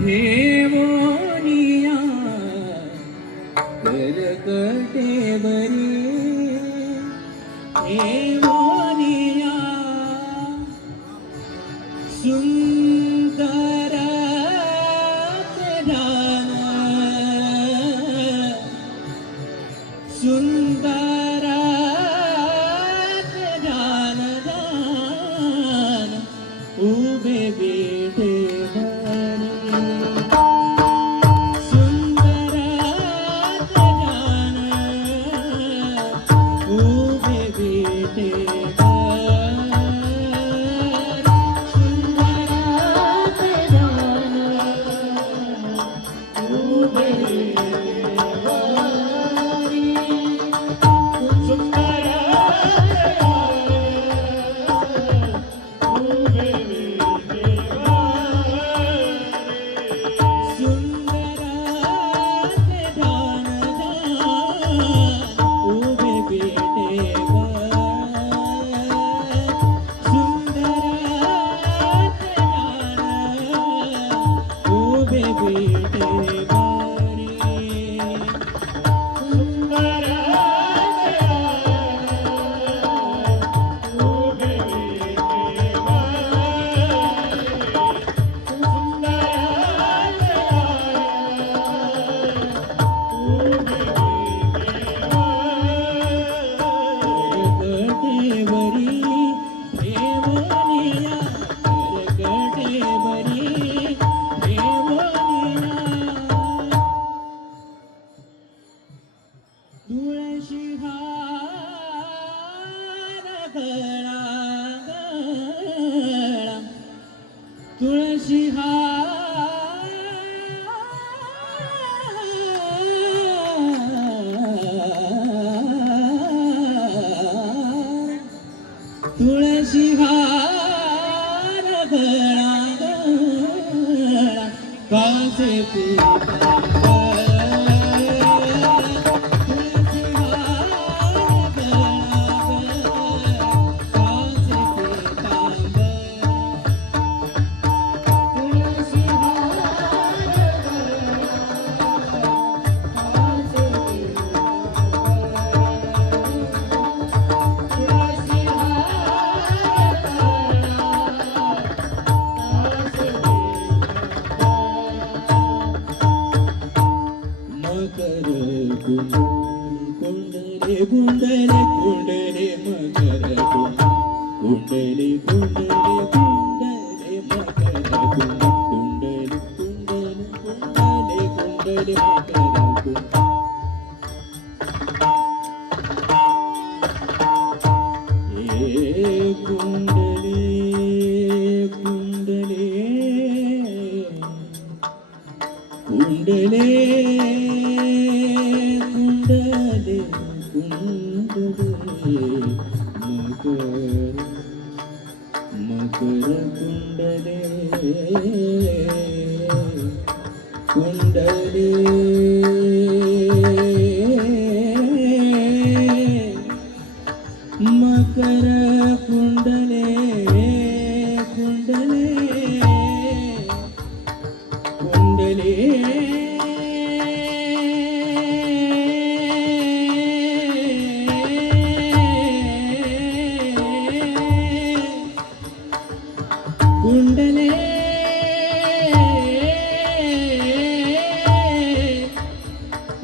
ठेवोनिया करकटेवरी ठेवोनिया सुंदर ध्यान सुंदर ध्यान ध्यान उभे विठेवरी सुंदर ध्यान उभे तुळशी तुळशी हार गळा गळा कासे पिता कुंडले कुंडले कुंडले मकर कुंडले कुंडले कुंडले मकर कुंडले कुंडले कुंडले कुंडले मकर कुंडले कुंडले कुंडले मकर कुंडले कुंडले मकर कुंडले कुंडले कुंडले कुंडले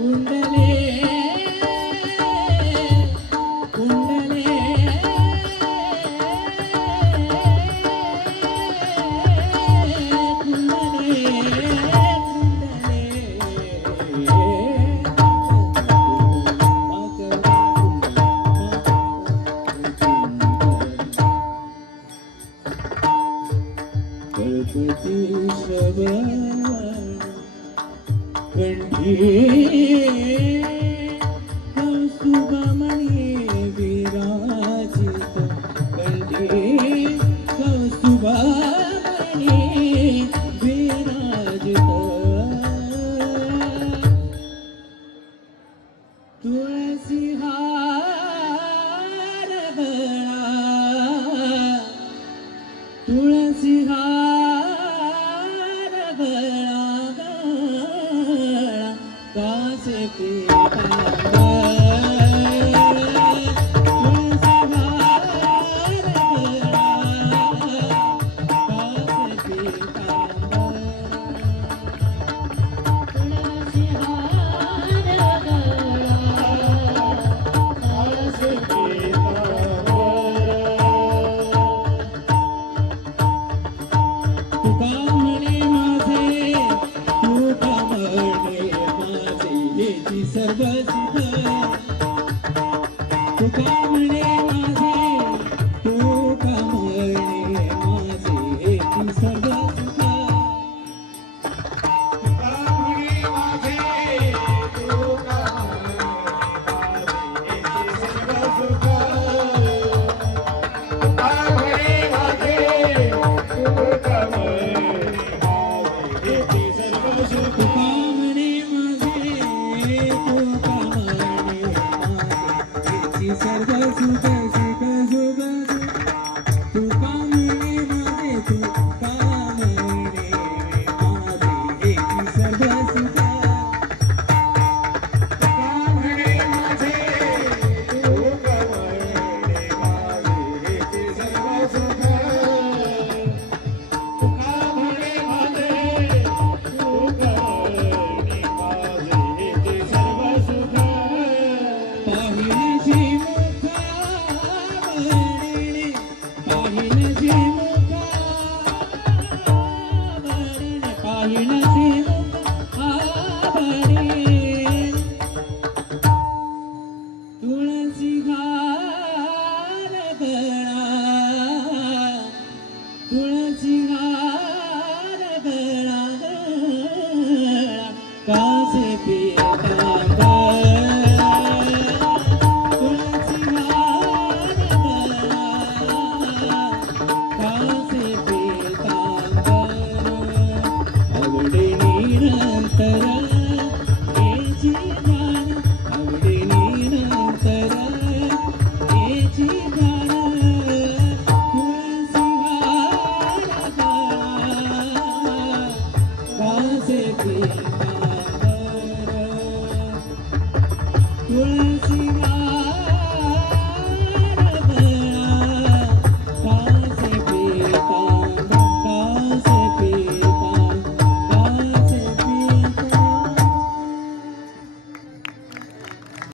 कुंडले कुंडले गणपती श्रवण कंठी कौस्तुभमणी विराजित कंठी कौस्तुभमणी विराजित तुळसी हार गळा तुळसी हार गळा सर्व सुख तुका म्हणे माझे तुका म्हणे माझे हेची सर्व सुख तुका म्हणे माझे तुका म्हणे माझे हेची सर्व सुख तुका म्हणे माझे तुका म्हणे माझे हेची सर्व सुख तुका म्हणे सर्व सुख सुख सुख तुका म्हणे माझे तुका म्हणे माझे हेची सर्व सुख तुका म्हणे माझे तुका म्हणे माझे हेची सर्व सुख तुका म्हणे माझे तुका म्हणे माझे हेची सर्व सुख पाहिलीची पाहिणसी